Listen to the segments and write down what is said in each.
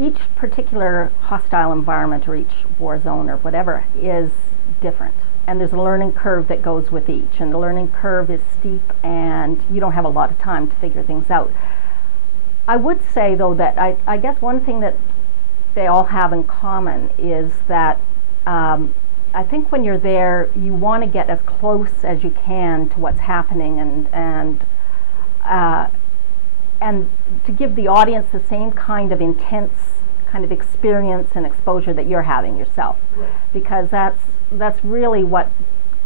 each particular hostile environment or each war zone or whatever is different. And there's a learning curve that goes with each. And the learning curve is steep, and you don't have a lot of time to figure things out. I would say, though, that I guess one thing that they all have in common is that I think when you're there, you want to get as close as you can to what's happening, and to give the audience the same kind of intense kind of experience and exposure that you're having yourself, Right. because that's really what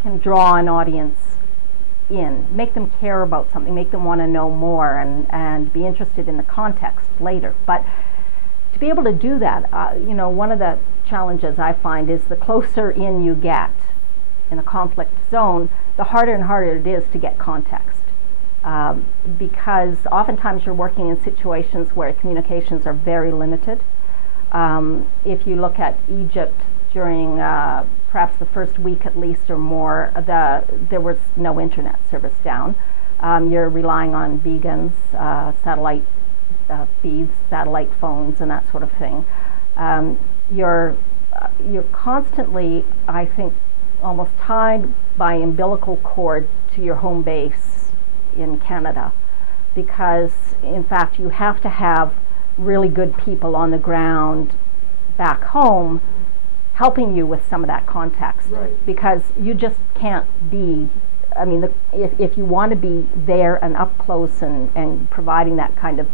can draw an audience in, make them care about something, make them want to know more, and be interested in the context later. But to be able to do that, one of the challenges I find is the closer in you get in a conflict zone, the harder and harder it is to get context. Because oftentimes you're working in situations where communications are very limited. If you look at Egypt during perhaps the first week at least or more, there was no internet service down. You're relying on beacons, satellite feeds, satellite phones, and that sort of thing. You're constantly, I think, almost tied by umbilical cord to your home base in Canada, because in fact you have to have really good people on the ground back home helping you with some of that context. Right. Because you just can't be, I mean, if you want to be there and up close and providing that kind of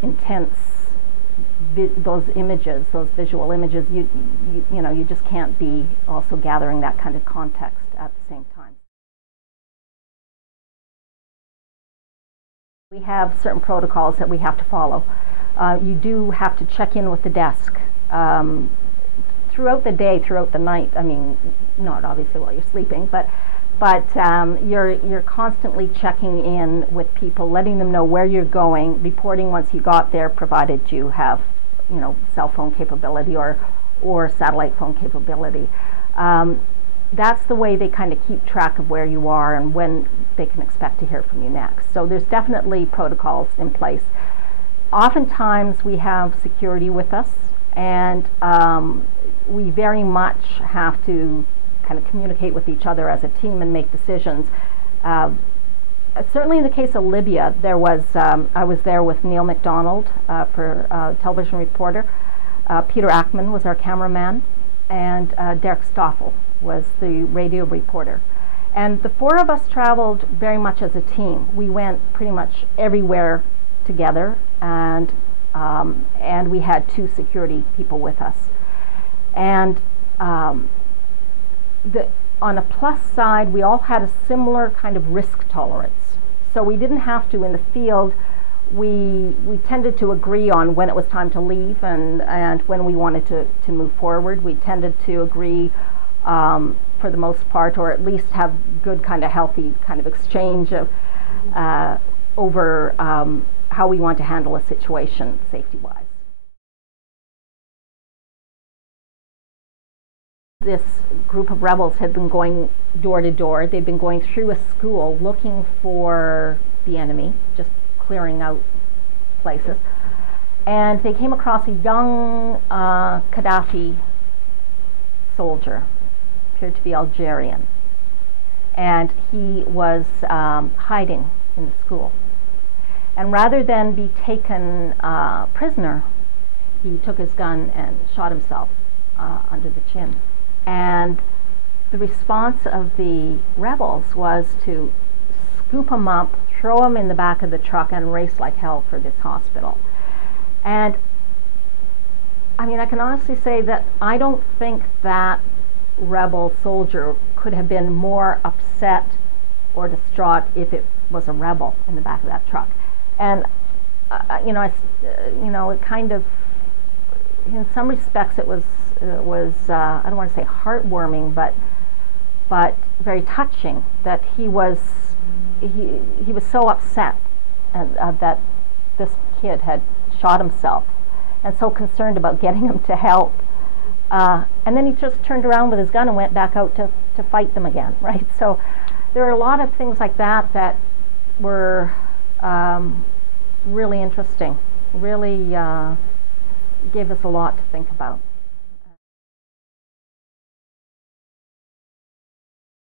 intense those images, those visual images, you just can't be also gathering that kind of context at the same time. We have certain protocols that we have to follow. You do have to check in with the desk throughout the day, throughout the night. I mean, not obviously while you're sleeping, but you're constantly checking in with people, letting them know where you're going, reporting once you got there, provided you have, cell phone capability or satellite phone capability. That's the way they kind of keep track of where you are and when they can expect to hear from you next. So there's definitely protocols in place. Oftentimes we have security with us, and we very much have to kind of communicate with each other as a team and make decisions. Certainly in the case of Libya, there was I was there with Neil MacDonald for television reporter. Peter Ackman was our cameraman, and Derek Stoffel was the radio reporter. And the four of us traveled very much as a team. We went pretty much everywhere together, and we had 2 security people with us. And on a plus side, we all had a similar kind of risk tolerance. So we didn't have to, in the field, we tended to agree on when it was time to leave and when we wanted to move forward. We tended to agree for the most part, or at least have good kind of healthy kind of exchange of over how we want to handle a situation safety-wise. This group of rebels had been going door to door. They'd been going through a school looking for the enemy, just clearing out places. And they came across a young Gaddafi soldier, appeared to be Algerian. And he was hiding in the school. And rather than be taken prisoner, he took his gun and shot himself under the chin. And the response of the rebels was to scoop him up, throw him in the back of the truck, and race like hell for this hospital. And I mean, I can honestly say that I don't think that rebel soldier could have been more upset or distraught if it was a rebel in the back of that truck. And it kind of, in some respects, it was I don't want to say heartwarming, but very touching that he was so upset and that this kid had shot himself, and so concerned about getting him to help. And then he just turned around with his gun and went back out to fight them again, right? So there are a lot of things like that were really interesting, really gave us a lot to think about.